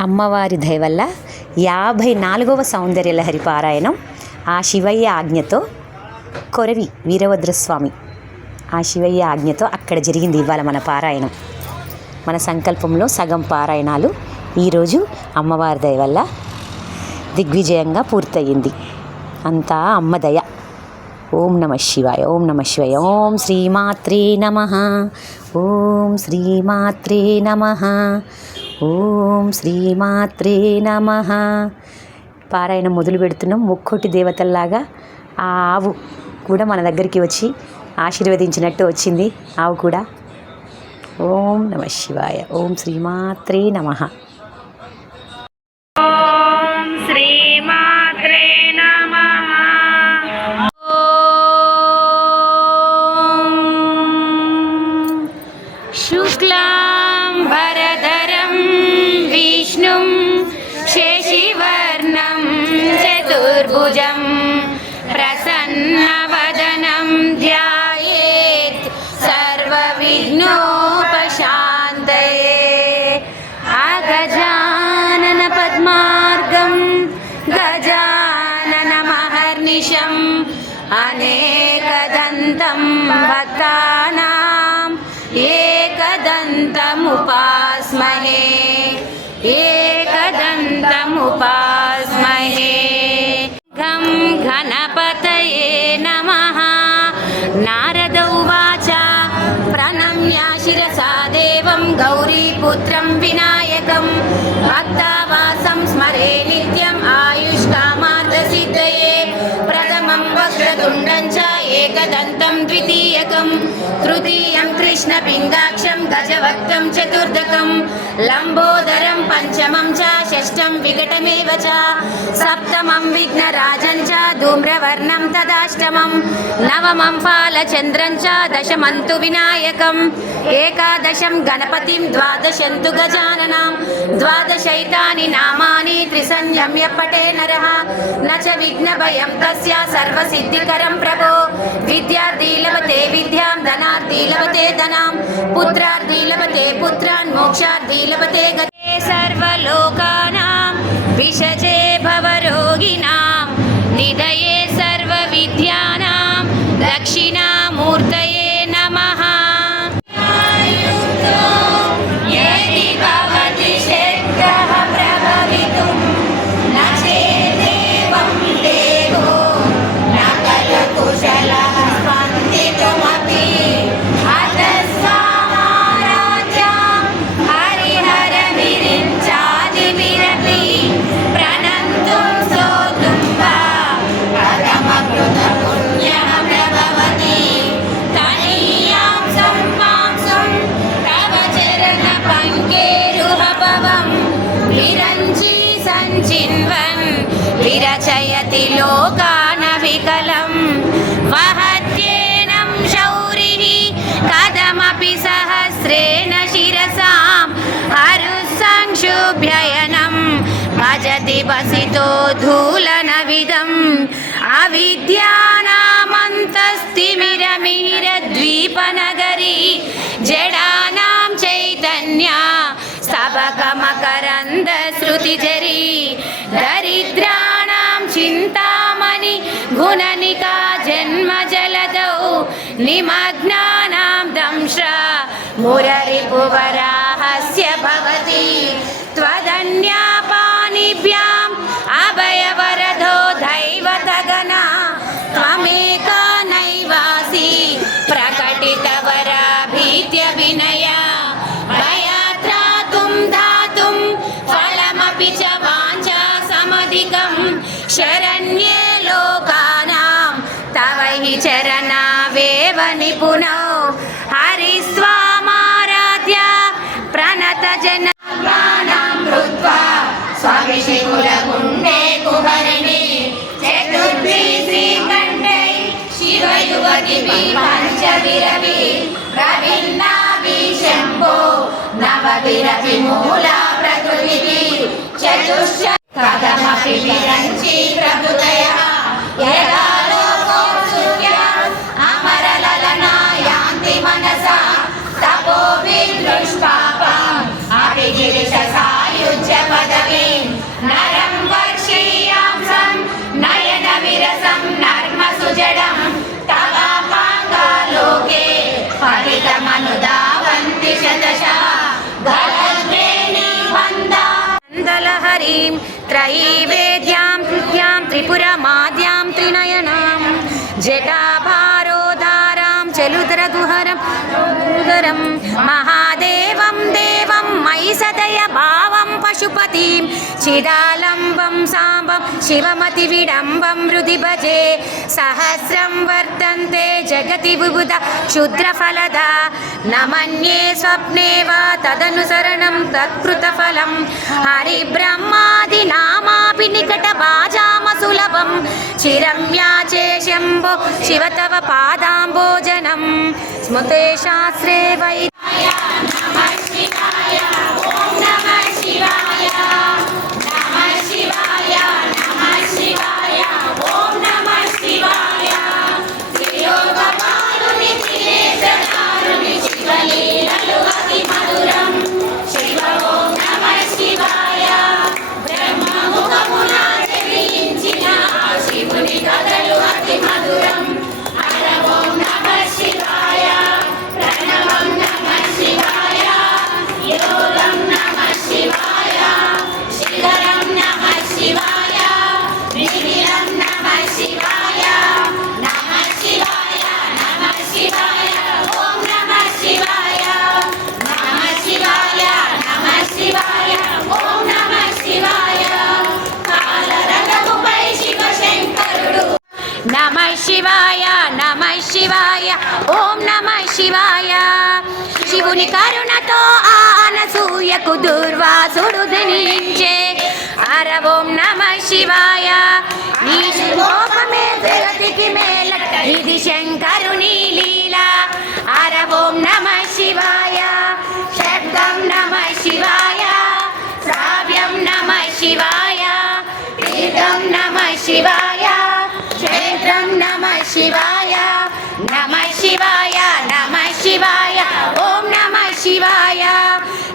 అమ్మవారి దయవల్ల యాభై నాలుగవ సౌందర్యలహరి పారాయణం ఆ శివయ్య ఆజ్ఞతో కొరవి వీరభద్రస్వామి. ఆ శివయ్య ఆజ్ఞతో అక్కడ జరిగింది ఇవాళ మన పారాయణం. మన సంకల్పంలో సగం పారాయణాలు ఈరోజు అమ్మవారి దయ వల్ల దిగ్విజయంగా పూర్తయింది. అంతా అమ్మ దయ. ఓం నమ శివాయ ఓం నమ శివాయ ఓం శ్రీమాత్రే నమ. ఓం శ్రీమాత్రే నమ. ఓం శ్రీమాత్రే నమ. పారాయణం మొదలు పెడుతున్నాం. ముక్కోటి దేవతల్లాగా ఆ ఆవు కూడా మన దగ్గరికి వచ్చి ఆశీర్వదించినట్టు వచ్చింది. ఆవు కూడా. ఓం నమ శివాయ. ఓం శ్రీమాత్రే నమ. sundan च एकदन्तं द्वितीयकं तृतीयं कृष्णपिङ्गाक्षं गजवक्त्रं चतुर्दकं लम्बोदरं पञ्चमं च षष्ठं विकटमेव च सप्तमं विघ्नराजं च धूम्रवर्णं तदाष्टमं नवमं फालचन्द्रं च दशमं तु विनायकम् एकादशं गणपतिं द्वादशं तु गजाननां द्वादशैतानि नामानि त्रिसंयम्य पटे नरः न च विघ्नभयं तस्य सर्वसिद्धिकरं प्रभो विद्यार्थी लभते विद्यां धनार्थी लभते धनां पुत्रार्थी लभते पुत्रान् मोक्षार्थी लभते गते सर्वलोकानां विषजे ధూళితో ధూలన విధం. అవిద్యానామంతస్తిమిరమీరద్వీపనగరీ జడానాం చైతన్య స్తబకమకరంద శృతిజరీ దరిద్రాణం చింతామణి గుణనికా జన్మజలదౌ నిమగ్నానాం దంశ మురరిపువరాహస్య భ యోగివి పంచవిరవి రవిన్నావి శంభో నవవిరవి మూల ప్రకృతివి చతుష్ కథమపి విరంచి ప్రభుతయ మనసా తపోవి దృష్టా త్రిపురాంతకరీం త్రైవేద్యాం కృత్యాం త్రిపురమాద్యాం త్రినయనాం జటాభారోదారాం ఉదరం మహాదేవం దేవం మయి సదయ భావం పశుపతిం చిదాలంబం సాంబం శివమతి విడంబం హృది భజే సహస్రం వర్తంతే జగతి విబుధ క్షుద్రఫలద నమన్యే స్వప్నే వా తదనుసరణం తత్కృతఫలం హరిబ్రహ్మాది నామాపి నికట బాజామ సులభం చిరం యాచే శంభో శివ తవ పాదాంబోజనం స్మృతే శాస్త్రే వై శివాయ. ఓం నమ శివాయ. శివుని కరుణతో ఆ అనసూయకు దుర్వాసుడు ధనించే. అర ఓం నమ శివాయ. నీ లోకమే జగతికి మేల. ఇది శంకరుని లీల. అర ఓం నమ శివాయ. శబ్దం నమ శివాయ. శ్రావ్యం నమ శివాయ. తీర్థం నమ శివాయ. క్షేత్రం నమ శివాయ. శివాయ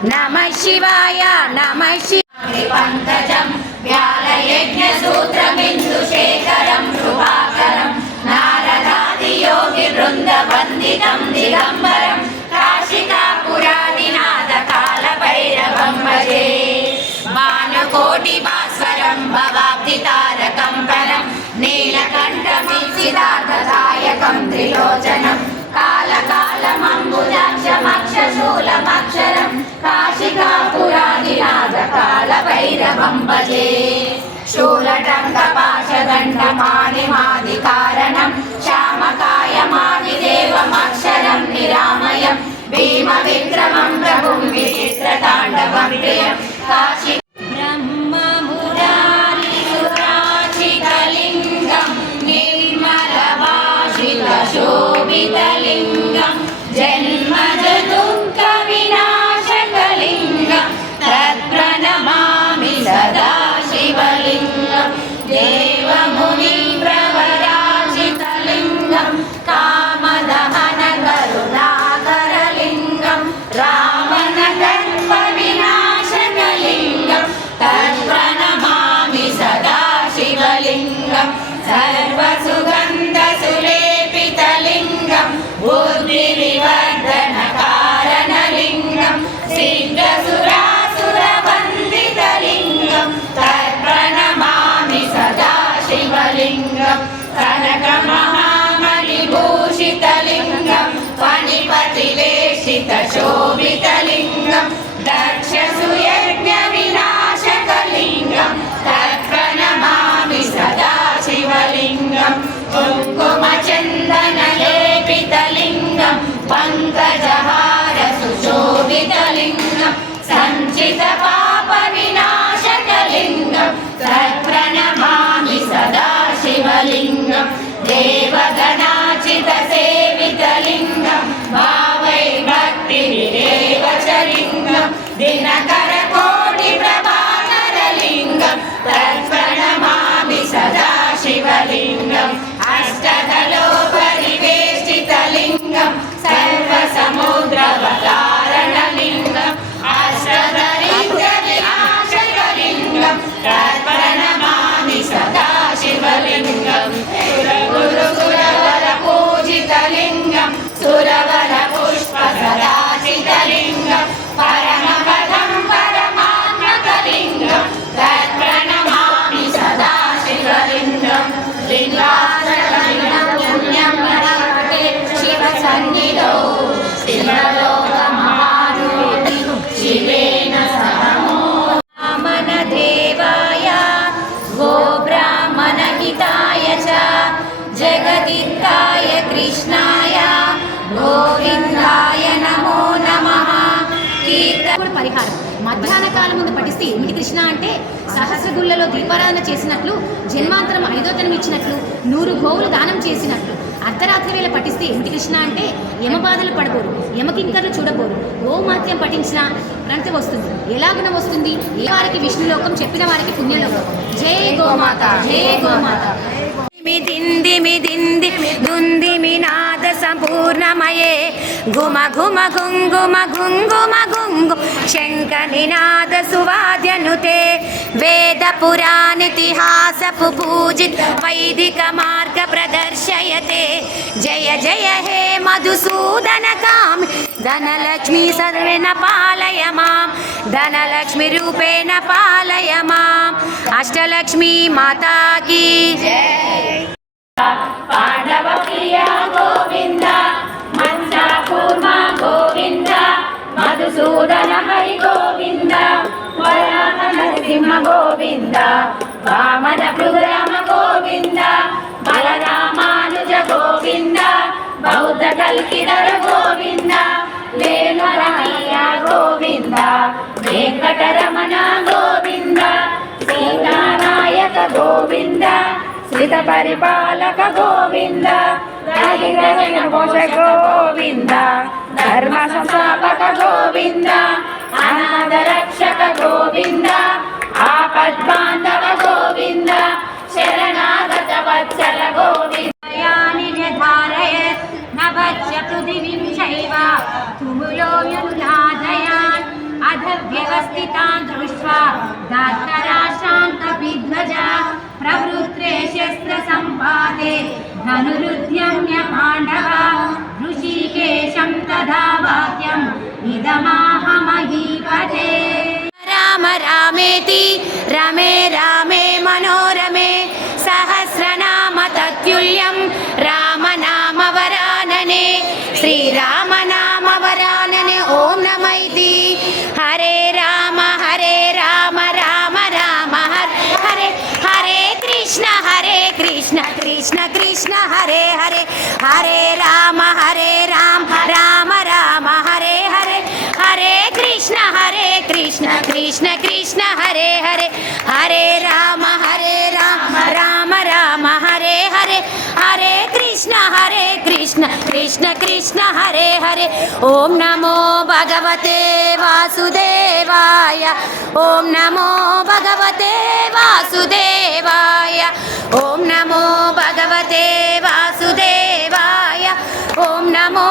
నమ శివాయ నమ శివాయ వ్యాలయజ్ఞ సూత్రమిందు శేఖరం కృపాకరం నారదాది యోగి బృంద వందితం దిగంబరం కాశికాపురాదినాథ కాల భైరవం భజే. మానకోటి భాస్వరం భవాబ్ది తారకం పరం నీలకంఠమి సిద్ధార్థదాయకం త్రిలోచనం కాలకాలమంబుజాక్షమక్షశూలమక్షరం కాశికాపురాదినాథ కాల భైరవం భజే శూలటంకపాశదండమానిమాది కారణం శ్యామకాయమాదిదేవమక్షరం నిరామయం భీమ విక్రమం ప్రభుం విచిత్రతాండవం शोभितलिङ्गं दक्षसुयज्ञविनाशकलिङ्गं तत्त्व नमामि सदा शिवलिङ्गं कुङ्कुमचन्दनलेपितलिङ्गं पङ्कजहार सुशोभितलिङ्गं सञ्चितपा పరిహారం. మధ్యాహ్న కాలం ముందు పఠిస్తే ఏమిటి కృష్ణ అంటే? సహస్రగుళ్ళలో దీపారాధన చేసినట్లు జన్మాంతరం ఐదోతనం ఇచ్చినట్లు నూరు గోవులు దానం చేసినట్లు. అర్ధరాత్రి వేళ పఠిస్తే ఏమిటి కృష్ణ అంటే? యమబాధలు పడబోరు యమకింకర్లు చూడబోరు. గోమాత్యం పఠించిన గంట వస్తుంది. ఎలా గుణం వస్తుంది? ఏ వారికి? విష్ణులోకం చెప్పిన వారికి పుణ్యలోకం. జై గోమాత జై గోమాత. దిందిమి దిందిమి దుందిమి నా సంపూర్ణమయే. ఘుమ ఘుమ గుంగుమ గుంగుమ గుంగు శంఖ నినాద సువాద్యనుతే. వేద పురాణితిహాసపు పూజిత్ వైదిక మార్గ ప్రదర్శయతే. జయ జయ హే మధుసూదన కామి. ధనలక్ష్మి సర్వేణ పాలయ మాం ధనలక్ష్మి రూపేణ పాలయ మాం అష్టలక్ష్మి మాతాకి. పాండవ ప్రియా గో గోవింద వామన ప్రోగ్రామ గోవింద బలరామానుజ గోవింద బౌద్ధ కల్కిదర గోవింద వేణురమయ్య గోవింద వెంకటరమణ గోవింద సీతానాయక గోవింద శ్రిత పరిపాలక గోవింద పోషక గోవింద ధర్మ సంస్థాపక గోవింద అనాథ రక్షక గోవిందా ఆపద్బాంధవ గోవింద శరణాగత వత్సల గోవిందయాని ధారయ నభజ్య పృథివీం చైవ తుములో యునాదయాన్ అధ వ్యవస్థితాన్ దృష్ట్వా దాత్తరాశాంతపిధ్వజ ప్రవృత్రే శస్త్ర సంపాదే ధనురుద్యమ్య పాండవ रामेति रमे रामे मनोरमे सहस्रनाम तत्युल्यं राम नाम वरानने श्रीराम नाम वरानने ॐ नमयति हरे राम हरे राम राम राम हरे हरे हरे कृष्ण हरे कृष्ण कृष्ण कृष्ण हरे हरे हरे राम हरे హరే కృష్ణ కృష్ణ కృష్ణ హరే హరే ఓం నమో భగవతే వాసుదేవాయ ఓం నమో భగవతే వాసుదేవాయ ఓం నమో భగవతే వాసుదేవాయ ఓం నమో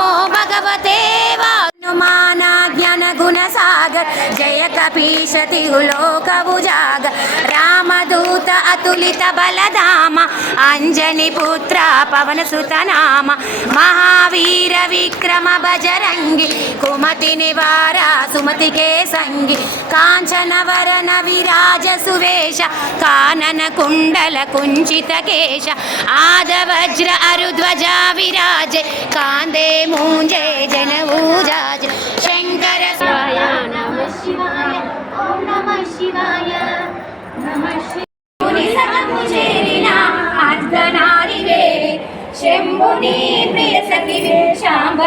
జయ కపీశతి లోక ఉజాగ రామదూత అతులిత బలధామ అంజని పుత్ర పవన సుతనామ మహావీర విక్రమ బజరంగి కుమతి నివార సుమతి కేసంగి సంగి విరాజ సువేశ కానన కుండల కుంచిత కేశ ఆదవజ్ర అరుధ్వజ విరాజ కాందే మూంజే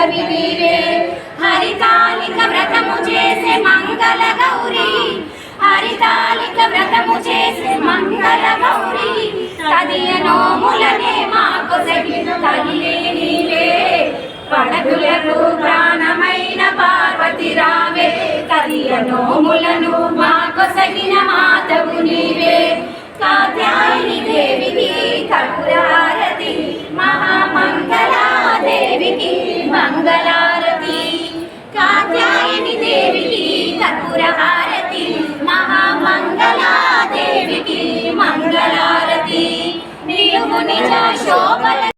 శాంభవి నీవే హరితాలిక వ్రతము చేసే మంగళ గౌరీ. హరితాలిక వ్రతము చేసే మంగళ గౌరీ. తదియ నోములనే మాకు సగిన తగిలే నీవే. పడతులకు ప్రాణమైన పార్వతి రావే. తదియ నోములను మాకు సగిన మాతవు నీవే. కాత్యాయని దేవికి కర్పూరహారతి మహామంగళాదేవికి. మంగళారతి. కాత్యాయని దేవికి కర్పూరహారతి. మహామంగళాదేవికి మంగళారతి. నిలువు నిజ శోభల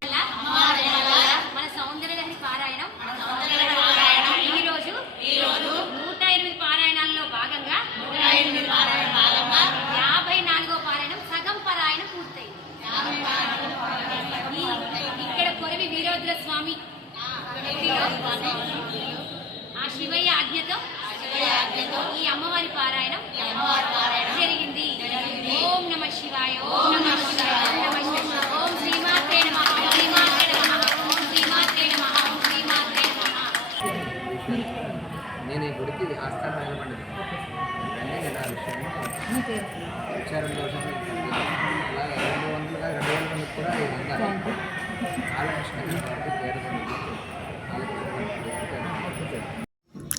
నేను ఈ గుడికి ఆస్థానం నిలబడింది అంటే నేను ఆ రెండు రెండు వందల కూడా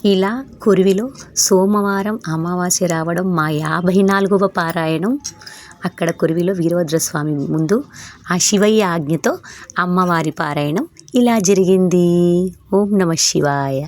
ఇలా కురివిలో సోమవారం అమావాస్య రావడం మా యాభై నాలుగవ పారాయణం. అక్కడ కురివిలో వీరభద్రస్వామి ముందు ఆ శివయ్య ఆజ్ఞతో అమ్మవారి పారాయణం ఇలా జరిగింది. ఓం నమ శివాయ.